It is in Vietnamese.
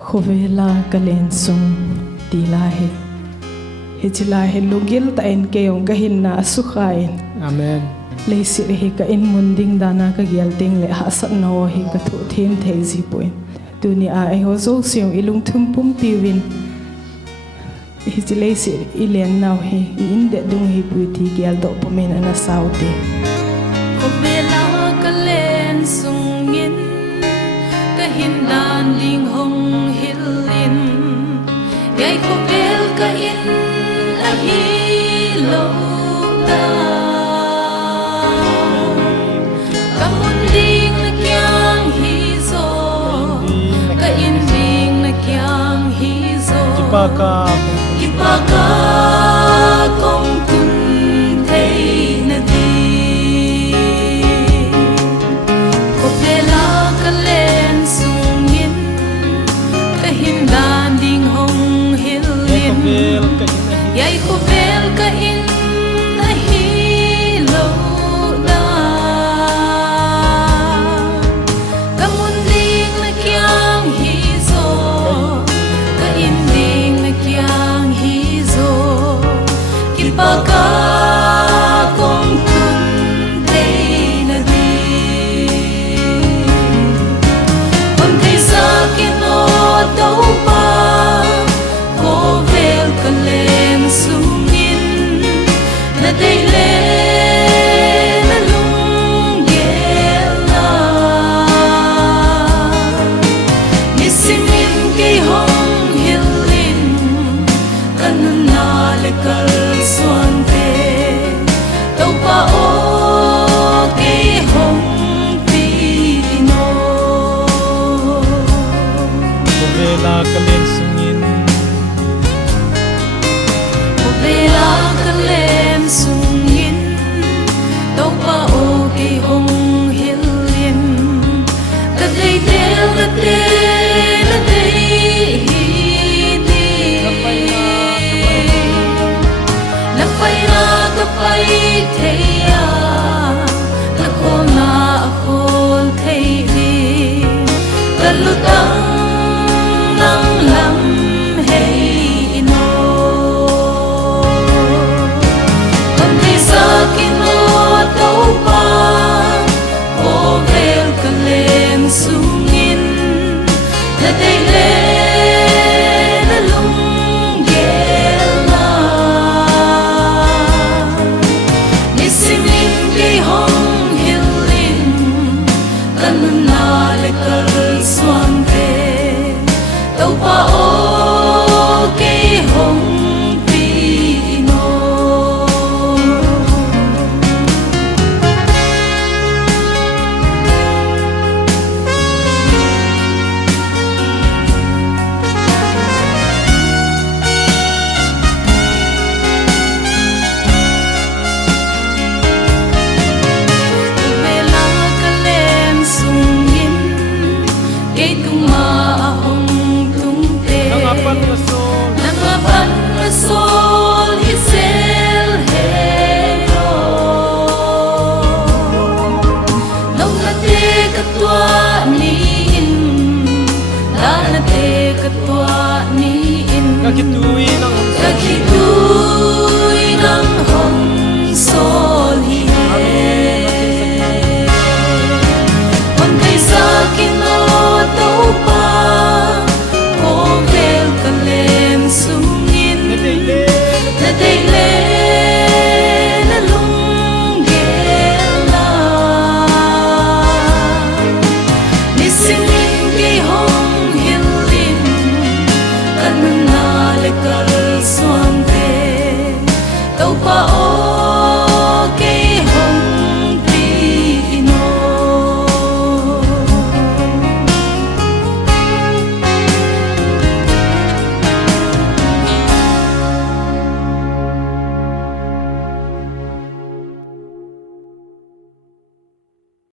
Khovela kalen sung tilahe hichilahe lugil ta en keong gahin na sukhain Amen. leisi he ka in munding dana ka gyalting le hasat no he ka thu thin thei point tuni a e hozo siong ilung thum pum piwin hichileisi ilen naw he inde dung hi puti gyal do pomen ana saute Khovela kalen sungin kahin dan ling hong hilin yai khovel ka in ahi lo da kamun ding na kyang hi zo ka in ding na kyang hi zo ipaka kong tun thei na di Khovela kalen sungin kahin dan ding hong hilin yai khovel ka in ahi lo da kamun ding na kyang hi zo ka in ding na kyang hi zo ipaka kong tun thei na di kon thei sa kino đâu pa Khovela kalen sungin na dei le na lung gela nisimin kay hong hilin kanuna le kal suan te đâu pa o kay hong pino Khovela kalen sungin. Khovela kalen sungin đâu pa o kay hong hilin ka dei tel na te na dei hi di lapay na kapay theya la ko na akol thei di kalutang nang lam hey ino kon thei sa kino đâu pa Khovela kalen sungin na dei le na lung gela nisimin kay hong hilin kanuna le kal suan te đâu pa o kay hong pino Khovela kalen sungin kay tumaahong tungte Nangapan na sol. nangapan na sol hisel hero nong na te katwa niin la na te katwa niin Kakituin ang kakituin